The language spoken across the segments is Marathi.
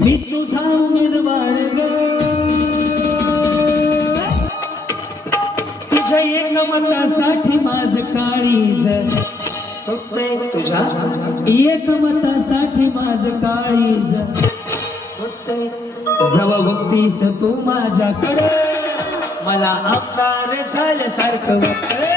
मी तुझा उमेदवार ग तुझ्या एकमतासाठी माझ काळीज तुटतंय तुझ्या एकमतासाठी माझ काळीज तुटतंय जवा बघतीस तू माझ्याकडे मला आमदार झाल्यासारखं वाटतंय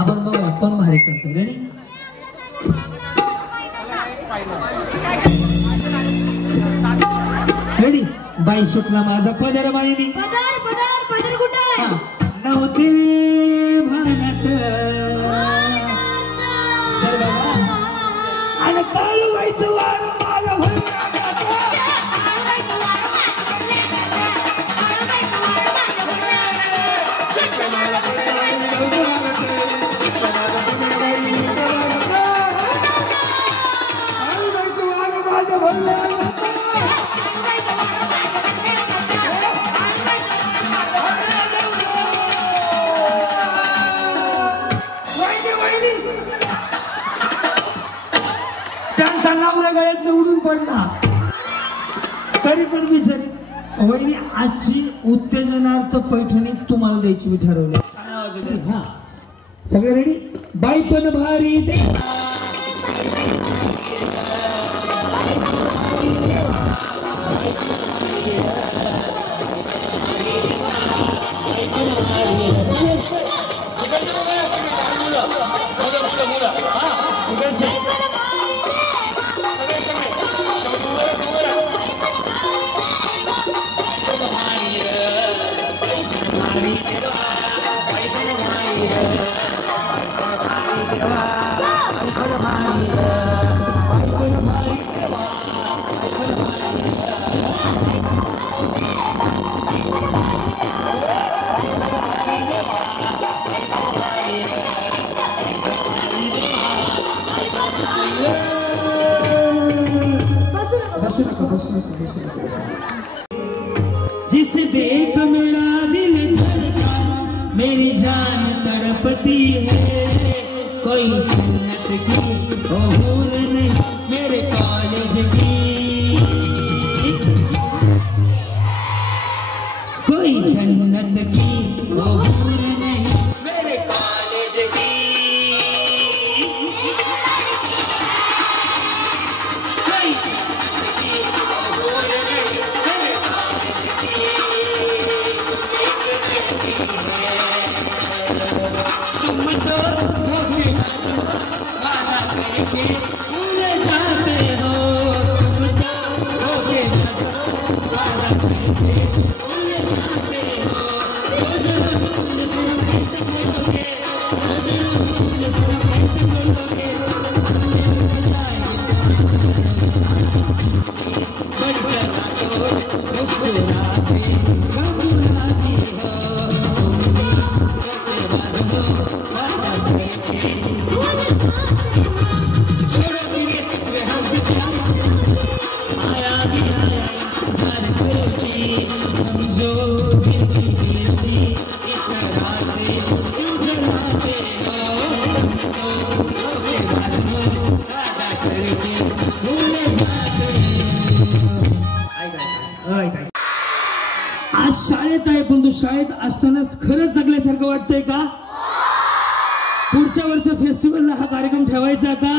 आपण बघूया कोण भारी करते रेडी रेडी बाई सुटला माझा पदर बाई मी पदर कुठे नव्हती भानात आणि काळू व्हायचं वार माझा त्यांचा नवरा गळ्यात उडून पडला तरी पण विचार वहिनी आजची उत्तेजनार्थ पैठणी तुम्हाला द्यायची मी ठरवलं हा सगळे रेडी बाई पण भारी जिस देख मेरा दिल धड़का मेरी जान तड़पती है कोई जन्नत की हूर नहीं मेरे कॉलेज की कोई जन्नत की हूर नहीं मेरे कॉलेज की भूल जाते हो तुम तो मुस्कुराते मुस्कुराती हो छोड़ो तेरे सिक्के हमसे प्यार आया भी आया इंतजार करो जी समझो दिल की गिनती इस तरह से क्यों जलाते हो वादा करके भूल जाते हो आज शाळेत आहे पण तू शाळेत असतानाच खरंच जगल्यासारखं वाटतंय का पुढच्या वर्षी फेस्टिवलला हा कार्यक्रम ठेवायचा का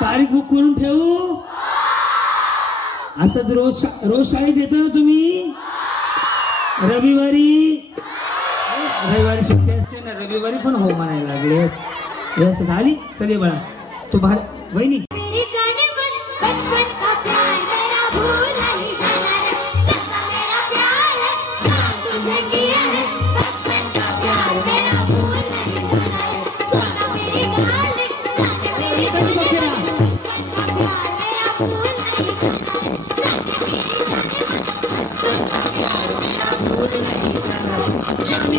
तारीख बुक करून ठेवू असंच रोज शाळेत येता ना तुम्ही रविवारी सुट्टी असते ना रविवारी पण हो म्हणायला लागले असं झाली चले बाळा तू बाहेर वहिनी मेरी जाने मन बचपन का प्यार मेरा भूल नहीं जाना रे जैसा मेरा प्यार है हाँ तुझे किया है बचपन का प्यार मेरा भूल नहीं जाना रे सोना मेरी डार्लिंग जाने मेरी जाने मन बचपन का प्यार मेरा भूल नहीं जाना रे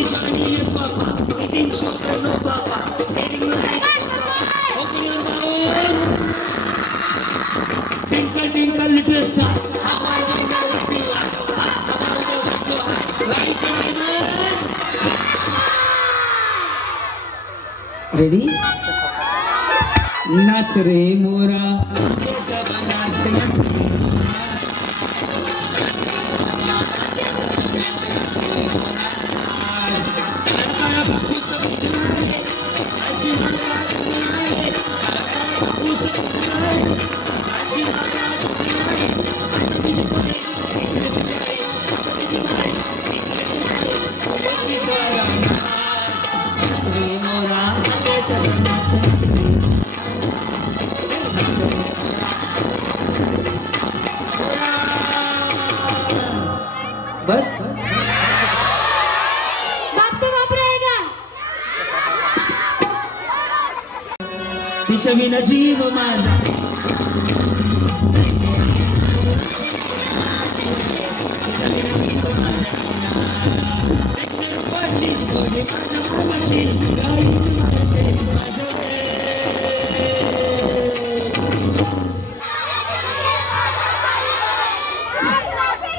Johnny, yes, Papa. Eating sugar, no Papa. Getting right, open your mouth. Twinkle, twinkle, little star. How I wonder what you are. Right, diamond. Ready? नाच रे मोरा बस बाप तो बाप रहेगा तिच्या विना जीव माझा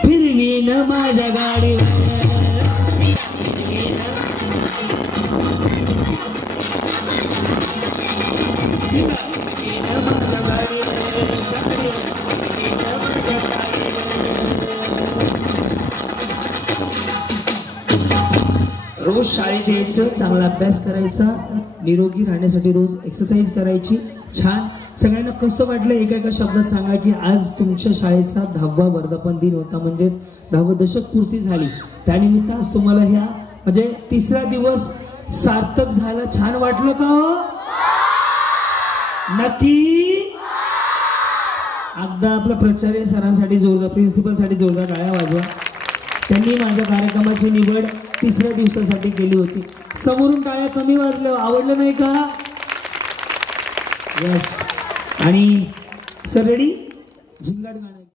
फिरवी न माझ्या गाडीवर रोज शाळेत यायचं चांगला अभ्यास करायचा निरोगी राहण्यासाठी रोज एक्सरसाइज करायची छान सगळ्यांना कसं वाटलं एका एका शब्दात सांगा की आज तुमच्या शाळेचा 10वा वर्धापन दिन होता म्हणजेच 10वं दशक पूर्ती झाली त्यानिमित्त आज तुम्हाला ह्या म्हणजे तिसरा दिवस सार्थक झाला छान वाटलं का हो नक्की एकदा आपल्या प्राचार्य सरांसाठी जोरदार प्रिन्सिपल साठी जोरदार टाळ्या वाजवा त्यांनी माझ्या कार्यक्रमाची निवड तिसऱ्या दिवसासाठी केली होती समोरून टाळ्या कमी वाजलं आवडलं नाही का यस आणि सर रेडी झिंगाट गाणं